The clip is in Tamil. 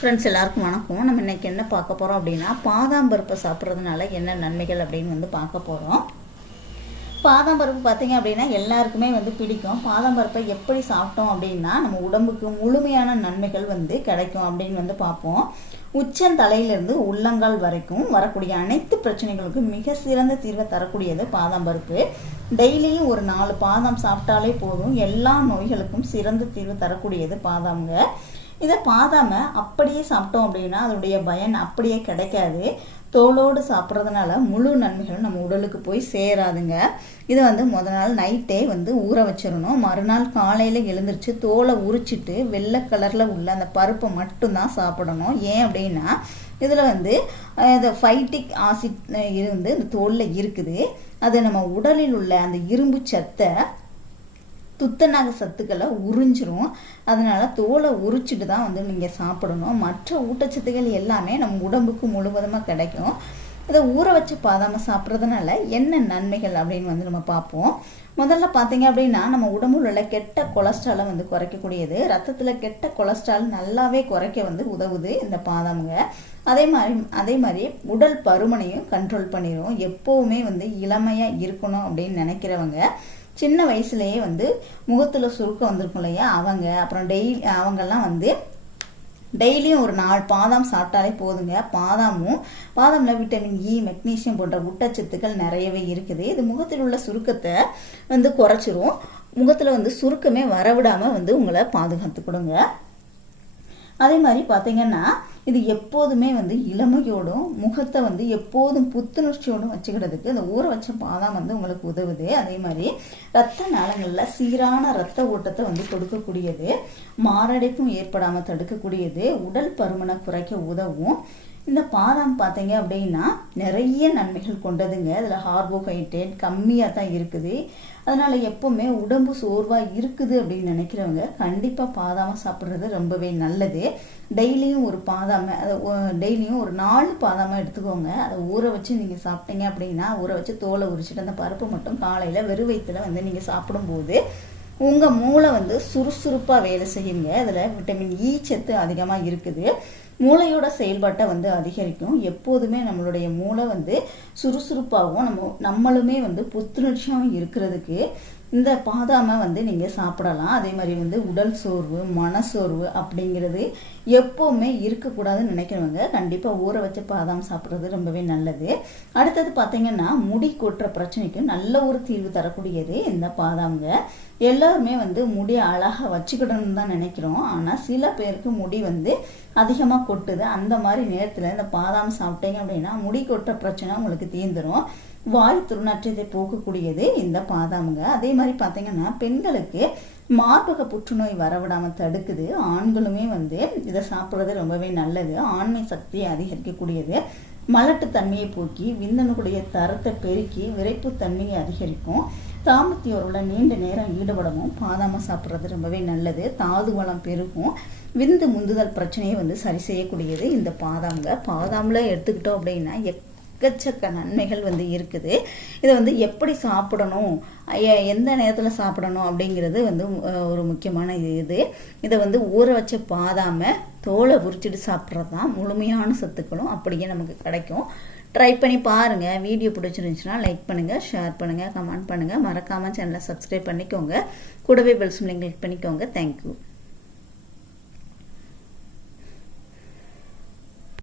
ஃப்ரெண்ட்ஸ் எல்லாருக்கும் வணக்கம். நம்ம இன்னைக்கு என்ன பார்க்க போகிறோம் அப்படின்னா பாதாம் பருப்பை சாப்பிட்றதுனால என்ன நன்மைகள் அப்படின்னு வந்து பார்க்க போகிறோம் பாதாம் பருப்பு பார்த்தீங்க அப்படின்னா எல்லாருக்குமே வந்து பிடிக்கும். பாதாம் பருப்பை எப்படி சாப்பிட்டோம் அப்படின்னா நம்ம உடம்புக்கு முழுமையான நன்மைகள் வந்து கிடைக்கும் அப்படின்னு வந்து பார்ப்போம். உச்சந்தலையிலிருந்து உள்ளங்கால் வரைக்கும் வரக்கூடிய அனைத்து பிரச்சனைகளுக்கும் மிக சிறந்த தீர்வை தரக்கூடியது பாதாம் பருப்பு. டெய்லியும் ஒரு நாலு பாதாம் சாப்பிட்டாலே போதும். எல்லா நோய்களுக்கும் சிறந்த தீர்வு தரக்கூடியது பாதாம்ங்க. இதை பாதாம அப்படியே சாப்பிட்டோம் அப்படின்னா அதனுடைய பயன் அப்படியே கிடைக்காது. தோலோடு சாப்பிட்றதுனால முழு நன்மைகளும் நம்ம உடலுக்கு போய் சேராதுங்க. இதை வந்து முத நாள் நைட்டே வந்து ஊற வச்சிடணும். மறுநாள் காலையில் எழுந்திரிச்சு தோலை உரிச்சிட்டு வெள்ளை கலரில் உள்ள அந்த பருப்பை மட்டும்தான் சாப்பிடணும். ஏன் அப்படின்னா இதில் வந்து இந்த ஃபைட்டிக் ஆசிட் இருந்து இந்த தோலில் இருக்குது. அது நம்ம உடலில் உள்ள அந்த இரும்பு சத்தை துத்தநாக சத்துக்களை உறிஞ்சிரும். அதனால தோலை உரிச்சிட்டு தான் வந்து நீங்கள் சாப்பிடணும். மற்ற ஊட்டச்சத்துக்கள் எல்லாமே நம்ம உடம்புக்கு முழுவதுமாக கிடைக்கும். இதை ஊற வச்சு பாதாம சாப்பிட்றதுனால என்ன நன்மைகள் அப்படின்னு வந்து நம்ம பார்ப்போம். முதல்ல பார்த்தீங்க அப்படின்னா நம்ம உடம்புல உள்ள கெட்ட கொலஸ்ட்ராலை வந்து குறைக்கக்கூடியது. ரத்தத்தில் கெட்ட கொலஸ்ட்ரால் நல்லாவே குறைக்க வந்து உதவுது இந்த பாதாமுங்க. அதே மாதிரி அதே மாதிரி உடல் பருமனையும் கண்ட்ரோல் பண்ணிடும் எப்போவுமே வந்து இளமையாக இருக்கணும் அப்படின்னு நினைக்கிறவங்க சின்ன வயசுலேயே வந்து முகத்தில் சுருக்கம் வந்திருக்கும் இல்லையா? அவங்க அப்புறம் டெய்லி அவங்கெல்லாம் வந்து டெய்லியும் ஒரு நாலு பாதாம் சாப்பிட்டாலே போதுங்க. பாதாமும் பாதாமில் விட்டமின் இ மெக்னீஷியம் போன்ற ஊட்டச்சத்துக்கள் நிறையவே இருக்குது. இது முகத்தில் உள்ள சுருக்கத்தை வந்து குறைச்சிரும். முகத்தில் வந்து சுருக்கமே வரவிடாமல் வந்து உங்களை பாதுகாத்து கொடுங்க. அதே மாதிரி பார்த்தீங்கன்னா இது எப்போதுமே வந்து இளமையோடும் முகத்தை வந்து எப்போதும் புத்துணர்ச்சியோடும் வச்சுக்கிறதுக்கு இந்த ஊற வச்ச பாதாம் வந்து உங்களுக்கு உதவுது. அதே மாதிரி ரத்த நாளங்களில் சீரான ரத்த ஓட்டத்தை வந்து கொடுக்கக்கூடியது. மாரடைப்பும் ஏற்படாமல் தடுக்கக்கூடியது. உடல் பருமனை குறைக்க உதவும். இந்த பாதாம் பார்த்தீங்க அப்படின்னா நிறைய நன்மைகள் கொண்டதுங்க. அதில் கார்போஹைட்ரேட் கம்மியாக தான் இருக்குது. அதனால் எப்போவுமே உடம்பு சோர்வாக இருக்குது அப்படின்னு நினைக்கிறவங்க கண்டிப்பாக பாதாம சாப்பிட்றது ரொம்பவே நல்லது. டெய்லியும் ஒரு பாதாமை அதை டெய்லியும் ஒரு நாலு பாதாமை எடுத்துக்கோங்க. அதை ஊற வச்சு நீங்கள் சாப்பிட்டீங்க அப்படின்னா ஊற வச்சு தோலை உரிச்சிட்டு அந்த பருப்பு மட்டும் காலையில் வெறு வயிற்றுல வந்து நீங்கள் சாப்பிடும்போது உங்கள் மூளை வந்து சுறுசுறுப்பாக வேலை செய்யுங்க. அதில் விட்டமின் இ சத்து அதிகமாக இருக்குது. மூளையோட செயல்பாட்டை வந்து அதிகரிக்கும். எப்போதுமே நம்மளுடைய மூளை வந்து சுறுசுறுப்பாகவும் நம்ம நம்மளுமே வந்து புத்துணர்ச்சியாகவும் இருக்கிறதுக்கு இந்த பாதாமை வந்து நீங்கள் சாப்பிடலாம். அதே மாதிரி வந்து உடல் சோர்வு மனசோர்வு அப்படிங்கிறது எப்போவுமே இருக்கக்கூடாதுன்னு நினைக்கிறவங்க கண்டிப்பாக ஊற வச்ச பாதாம் சாப்பிட்றது ரொம்பவே நல்லது. அடுத்தது பார்த்தீங்கன்னா முடி கொட்டுற பிரச்சனைக்கும் நல்ல ஒரு தீர்வு தரக்கூடியது இந்த பாதாம்ங்க. எல்லாருமே வந்து முடியை அழகாக வச்சுக்கிடணும்னு தான் நினைக்கிறோம். ஆனால் சில பேருக்கு முடி வந்து அதிகமாக கொட்டுது. அந்த மாதிரி நேரத்தில் இந்த பாதாம் சாப்பிட்டீங்க அப்படின்னா முடி கொட்டுற பிரச்சனை உங்களுக்கு தீர்ந்துடும் வாய் துர்நாற்றத்தை போக்கக்கூடியது இந்த பாதாமுங்க. அதே மாதிரி பார்த்தீங்கன்னா பெண்களுக்கு மார்பக புற்றுநோய் வரவிடாமல் தடுக்குது. ஆண்களுமே வந்து இதை சாப்பிட்றது ரொம்பவே நல்லது. ஆண்மை சக்தியை அதிகரிக்கக்கூடியது. மலட்டுத்தன்மையை போக்கி விந்தனுடைய தரத்தை பெருக்கி விரைப்புத்தன்மையை அதிகரிக்கும். தாம்பத்தியோரோட நீண்ட நேரம் ஈடுபடவும் பாதாம சாப்பிட்றது ரொம்பவே நல்லது. தாது வளம் பெருகும். விந்து முந்துதல் பிரச்சனையை வந்து சரி செய்யக்கூடியது இந்த பாதாம்ங்க பாதாமில் எடுத்துக்கிட்டோம் அப்படின்னா எக் எக்கச்சக்க நன்மைகள் வந்து இருக்குது. இதை வந்து எப்படி சாப்பிடணும்? எந்த நேரத்தில் சாப்பிடணும் அப்படிங்கிறது வந்து ஒரு முக்கியமான இது இதை. வந்து ஊற வச்சு பாதாம தோலை உரிச்சிட்டு சாப்பிட்றது தான் முழுமையான சத்துக்களும் அப்படியே நமக்கு கிடைக்கும். ட்ரை பண்ணி பாருங்கள் வீடியோ பிடிச்சிருந்துச்சுன்னா லைக் பண்ணுங்கள் ஷேர் பண்ணுங்கள் கமெண்ட் பண்ணுங்கள் மறக்காமல் சேனலை சப்ஸ்கிரைப் பண்ணிக்கோங்க. கூடவே பெல்ஸ் கிளிக் பண்ணிக்கோங்க. தேங்க்யூ